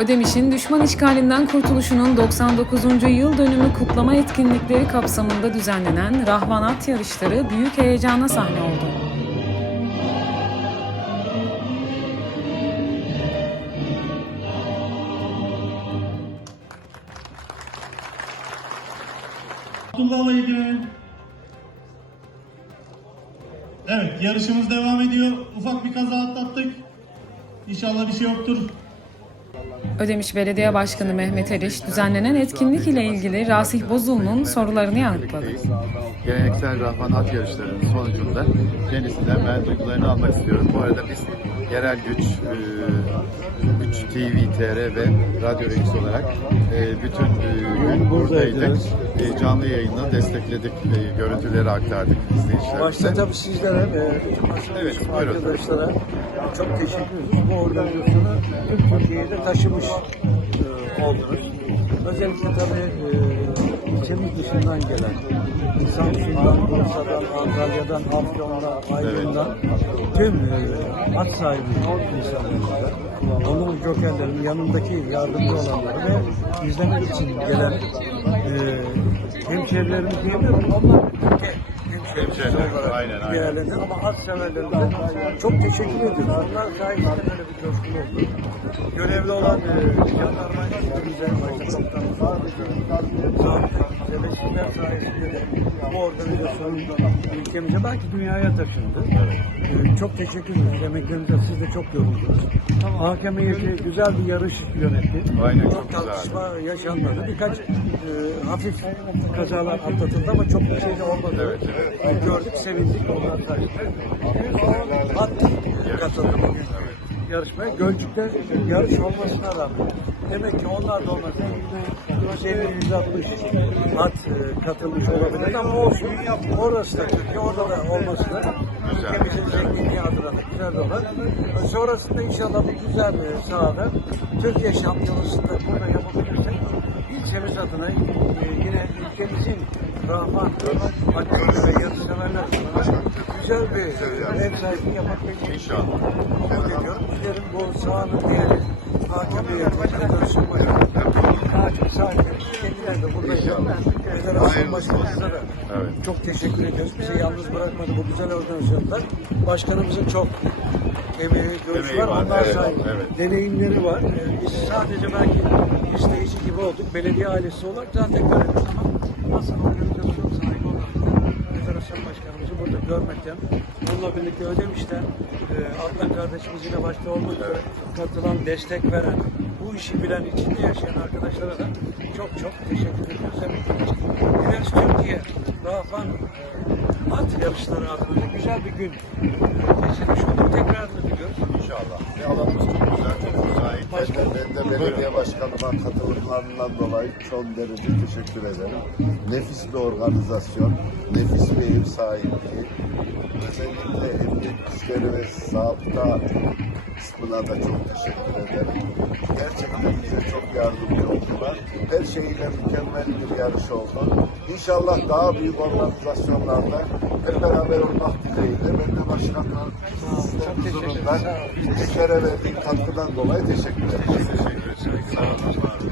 Ödemiş'in düşman işgalinden kurtuluşunun 99. yıl dönümü kutlama etkinlikleri kapsamında düzenlenen Rahvanat yarışları büyük heyecana sahne oldu. Abdullah'la. Evet, yarışımız devam ediyor. Ufak bir kaza atlattık. İnşallah bir şey yoktur. Ödemiş Belediye Başkanı Mehmet Eriş düzenlenen etkinlik ile ilgili Rasih Bozul'un sorularını yanıtladı. Geleneksel Rahman at yarışlarının sonucunda kendisinden ben duygularını almak istiyorum. Bu arada biz yerel güç, e, güç TV, TR ve Radyo X olarak e, bütün e, gün buradaydık. Canlı yayını destekledik, görüntüleri aktardık izleyicilerimize. Başta tabii sizlere ve Evet, buyurun. arkadaşlara çok teşekkür ediyoruz. Bu organizasyonu de taşımış e, oldunuz. Özellikle tabii e, ilçemiz dışından gelen Samsun'dan, Bursa'dan, Antalya'dan, Afyon'dan, Aydın'dan tüm e, hak sahibi insanlarımıza, onun jokerlerin yanındaki yardımcı olanları ve izlemek için gelen e, hemşerilerimiz diyebilirim. Onlar hemşerimiz Hemşeriler, olarak aynen. Ama at severlerimize çok teşekkür ediyoruz. Onlar sayesinde böyle bir coşkun oldu. Görevli olan e, jandarma ekibimize, başta komutanımıza, zabıta ve sizler sayesinde de bu organizasyonun ülkemize belki dünyaya taşındı. E, çok teşekkür ediyoruz. Emeklerinize siz de çok yoruldunuz. Hakem heyeti güzel bir yarış yönetti. Aynen, çok güzel. Tartışma yaşanmadı. Birkaç e, hafif kazalar atlatıldı ama çok bir şey de olmadı. Evet, Gördük, sevindik. Onlar sayesinde. At katıldı bugün yarışmaya. Gölcük'te yarış olmasına rağmen demek ki onlar da yine 150-160 at e, katılmış olabilir ama olsun. Orası da Türkiye, orada da olması da ülkemizin zenginliği adına da güzel de olur. Sonrasında inşallah bu güzel e, sahada Türkiye şampiyonasında burada yapabilirsek ilçemiz adına e, yine ülkemizin Rahman, Hakkı ve adına güzel bir ev sahipliği yapabilmeyi İnşallah. umut ediyorum. Bizlerin bu sahanın değeri hakemi, federasyon kendileri de burada İnşallah. Federasyon başkanımıza da Evet. çok teşekkür ediyoruz. Bizi yalnız bırakmadı bu güzel organizasyonda. Başkanımızın çok emeği, görüşü var. var, Onlar evet, sayesinde evet. deneyimleri var. Ee, Biz sadece belki izleyici gibi olduk. Belediye ailesi olarak zaten görevimiz ama nasıl organizasyon federasyon başkanımızı burada görmekten, bununla birlikte Ödemiş'ten e, Adnan kardeşimiz yine başta olmak üzere katılan, destek veren, bu işi bilen, içinde yaşayan arkadaşlara da çok çok teşekkür ediyoruz. İçin. Dileriz Türkiye, Rahman e, at yarışları adına güzel bir gün e, geçirmiş olduk. Tekrarını diliyoruz. İnşallah. Ve alanımız çok müsait. Ben de belediye başkanıma katılımlarından dolayı son derece teşekkür ederim. Nefis bir organizasyon, nefis bir ev sahipliği. Özellikle emniyet güçleri ve zabıta kısmına da çok teşekkür ederim. Gerçekten bize çok yardımcı oldular. Her şeyiyle mükemmel bir yarış oldu. İnşallah daha büyük organizasyonlarda hep beraber olmak dileğiyle ben de başkanlar sizlerin huzurunda bizlere verdiği katkıdan dolayı teşekkür ederim. Teşekkür ederim. Sağ olun.